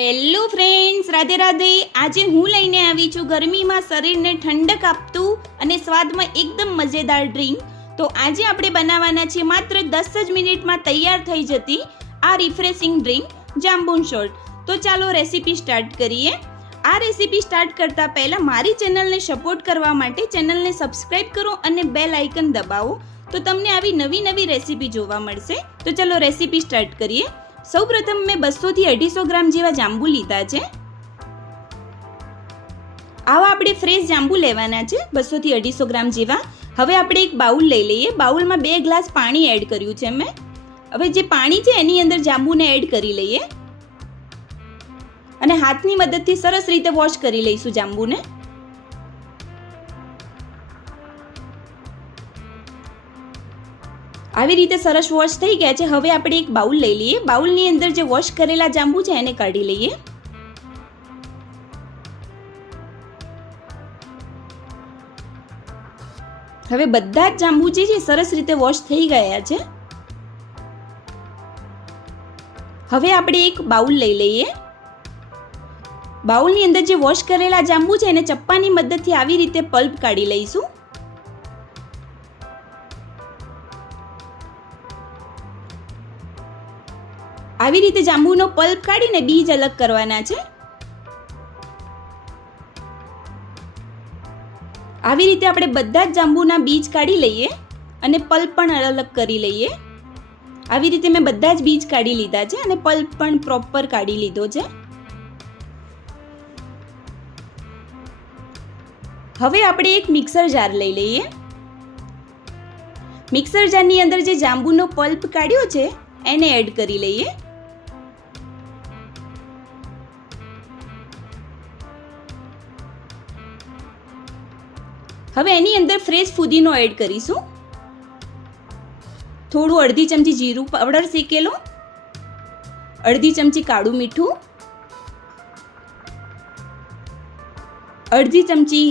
Hello friends, Radhe Radhe. આજે હું લઈને આવી છું ગરમીમાં શરીરને ઠંડક આપતું અને સ્વાદમાં એકદમ મજેદાર ડ્રિંક. તો આજે આપણે બનાવવાના છીએ માત્ર 10 જ મિનિટમાં તૈયાર થઈ જતી આ રિફ્રેશિંગ ડ્રિંક જાંબુન શોર્ટ. તો ચાલો રેસીપી સ્ટાર્ટ કરીએ. આ રેસીપી સ્ટાર્ટ કરતાં પહેલાં મારી ચેનલને સપોર્ટ કરવા માટે ચેનલને સબસ્ક્રાઈબ કરો અને બેલ આઇકન દબાવો, તો તમને આવી નવી નવી રેસીપી જોવા મળશે. તો ચાલો રેસીપી સ્ટાર્ટ કરીએ. સૌપ્રથમ મેં 200 થી 250 ગ્રામ જેવા જાંબુ લીધા છે. આવા આપણે ફ્રેશ જાંબુ લેવાના છે, 200 થી 250 ગ્રામ જેવા. હવે આપણે એક બાઉલ લઈ લઈએ. બાઉલમાં 2 ગ્લાસ પાણી એડ કર્યું છે મેં. હવે જે પાણી છે એની અંદર જાંબુને એડ કરી લઈએ અને હાથની મદદથી સરસ રીતે વોશ કરી લઈશું જાંબુને. આવી રીતે સરસ વોશ થઈ ગયા છે. હવે આપણે એક બાઉલ લઈ લઈએ. બાઉલની અંદર જે વોશ કરેલા જાંબુ છે એને કાઢી લઈએ. હવે બધા જ જાંબુ જે છે સરસ રીતે વોશ થઈ ગયા છે. હવે આપણે એક બાઉલ લઈ લઈએ. બાઉલની અંદર જે વોશ કરેલા જાંબુ છે એને ચપ્પાની મદદથી આવી રીતે પલ્પ કાઢી લઈશું. આવી રીતે જાંબુનો પલ્પ કાઢીને બીજ અલગ કરવાના છે. આવી રીતે આપણે બધા જ જાંબુના બીજ કાઢી લઈએ અને પલ્પ પણ અલગ કરી લઈએ. આવી રીતે મેં બધા જ બીજ કાઢી લીધા છે અને પલ્પ પણ પ્રોપર કાઢી લીધો છે. હવે આપણે એક મિક્સર જાર લઈ લઈએ. મિક્સર જારની અંદર જે જાંબુનો પલ્પ કાઢ્યો છે એને એડ કરી લઈએ. હવે એની અંદર ફ્રેશ ફુદીનો એડ કરીશું. થોડું અડધી ચમચી જીરું પાવડર શેકેલો, અડધી ચમચી કાળું મીઠું, અડધી ચમચી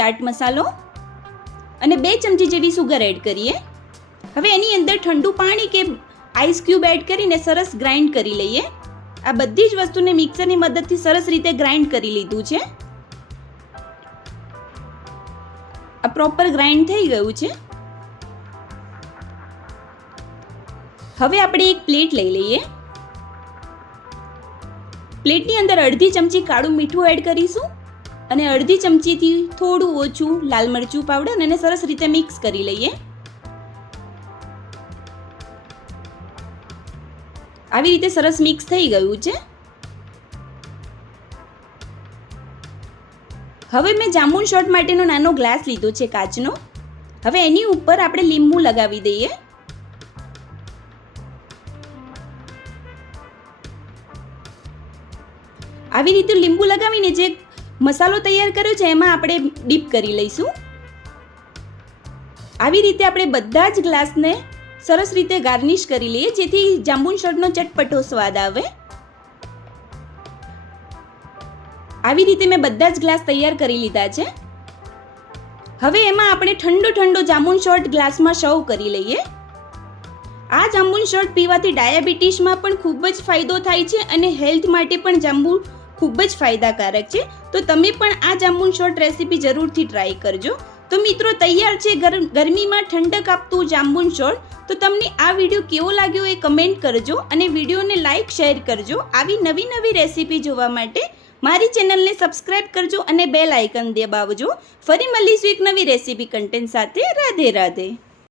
ચાટ મસાલો અને 2 ચમચી જેવી સુગર એડ કરીએ. હવે એની અંદર ઠંડુ પાણી કે આઈસ ક્યુબ એડ કરીને સરસ ગ્રાઇન્ડ કરી લઈએ. આ બધી જ વસ્તુને મિક્સરની મદદથી સરસ રીતે ગ્રાઇન્ડ કરી લીધું છે. આ પ્રોપર ગ્રાઇન્ડ થઈ ગયું છે. હવે આપણે એક પ્લેટ લઈ લઈએ. પ્લેટની અંદર અડધી ચમચી કાળું મીઠું એડ કરીશું અને અડધી ચમચીથી થોડું ઓછું લાલ મરચું પાવડર અને સરસ રીતે મિક્સ કરી લઈએ. આવી રીતે સરસ મિક્સ થઈ ગયું છે. હવે મેં જાંબુન શોર્ટ માટેનો નાનો ગ્લાસ લીધો છે કાચનો. હવે એની ઉપર આપણે લીંબુ લગાવી દઈએ. આવી રીતે લીંબુ લગાવીને જે મસાલો તૈયાર કર્યો છે એમાં આપણે ડીપ કરી લઈશું. આવી રીતે આપણે બધા જ ગ્લાસને સરસ રીતે ગાર્નિશ કરી લઈએ, જેથી જાંબુન શોર્ટનો ચટપટો સ્વાદ આવે. આવી રીતે મેં બધા જ ગ્લાસ તૈયાર કરી લીધા છે. હવે એમાં આપણે ઠંડો જાંબુન શોર્ટ ગ્લાસમાં સર્વ કરી લઈએ. આ જાંબુન શોર્ટ પીવાથી ડાયાબિટીસમાં પણ ખૂબ જ ફાયદો થાય છે અને હેલ્થ માટે પણ જાંબુ ખૂબ જ ફાયદાકારક છે. તો તમે પણ આ જાંબુન શોર્ટ રેસીપી જરૂરથી ટ્રાય કરજો. તો મિત્રો, તૈયાર છે ગરમીમાં ઠંડક આપતું જાંબુન શોર્ટ. તો તમને આ વિડીયો કેવો લાગ્યો એ કમેન્ટ કરજો અને વિડીયોને લાઈક શેર કરજો. આવી નવી રેસીપી જોવા માટે મારી ચેનલને સબસ્ક્રાઇબ કરજો અને બેલ આઇકન દબાવજો. ફરી મળીશું એક નવી રેસીપી કન્ટેન્ટ સાથે. રાધે રાધે.